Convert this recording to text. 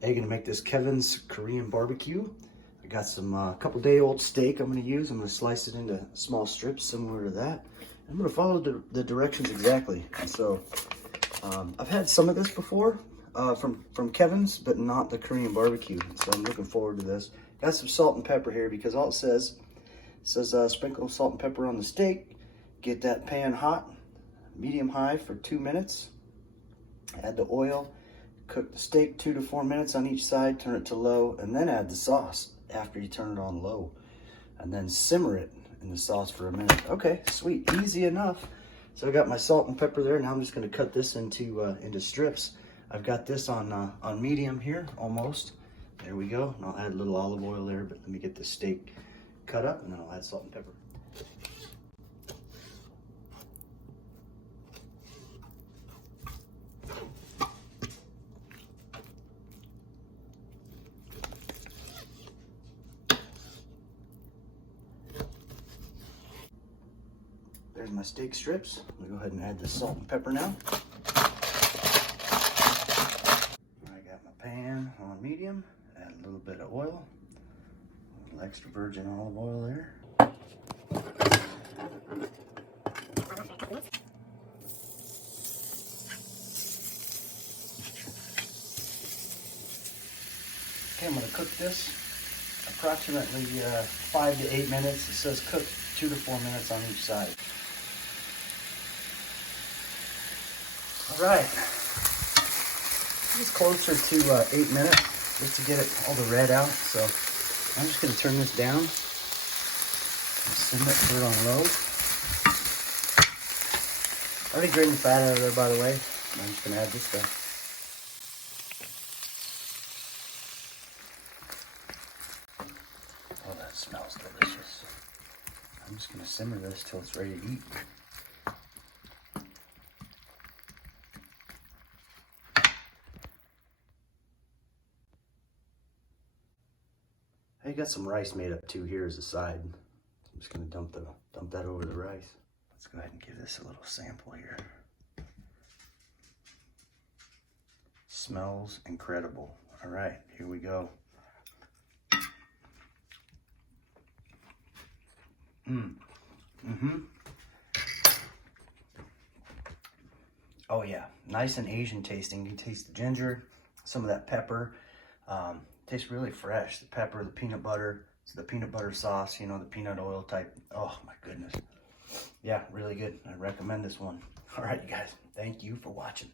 Hey, gonna make this Kevin's Korean barbecue. I got some couple day old steak I'm gonna use. I'm gonna slice it into small strips similar to that. I'm gonna follow the directions exactly. And so I've had some of this before from Kevin's, but not the Korean barbecue. So I'm looking forward to this. Got some salt and pepper here because all it says sprinkle salt and pepper on the steak. Get that pan hot, medium high for 2 minutes. Add the oil. Cook the steak 2 to 4 minutes on each side, turn it to low, and then add the sauce after you turn it on low. And then simmer it in the sauce for a minute. Okay, sweet, easy enough. So I got my salt and pepper there. Now I'm just gonna cut this into strips. I've got this on medium here, almost. There we go. And I'll add a little olive oil there, but let me get the steak cut up and then I'll add salt and pepper. There's my steak strips. I'm gonna go ahead and add the salt and pepper now. I got my pan on medium. Add a little bit of oil. A little extra virgin olive oil there. Okay, I'm gonna cook this approximately 5 to 8 minutes. It says cook 2 to 4 minutes on each side. All right, it's closer to 8 minutes just to get it all the red out. So I'm just gonna turn this down, simmer it, put it on low. I already drained the fat out of there, by the way. I'm just gonna add this stuff. Oh, that smells delicious. I'm just gonna simmer this till it's ready to eat. I got some rice made up too here as a side. I'm just gonna dump that over the rice. Let's go ahead and give this a little sample here. Smells incredible. All right, here we go. Oh yeah, nice and Asian tasting. You can taste the ginger, some of that pepper. Tastes really fresh. The pepper, the peanut butter, the peanut butter sauce, you know, the peanut oil type. Oh my goodness. Yeah, really good. I recommend this one. All right, you guys, thank you for watching.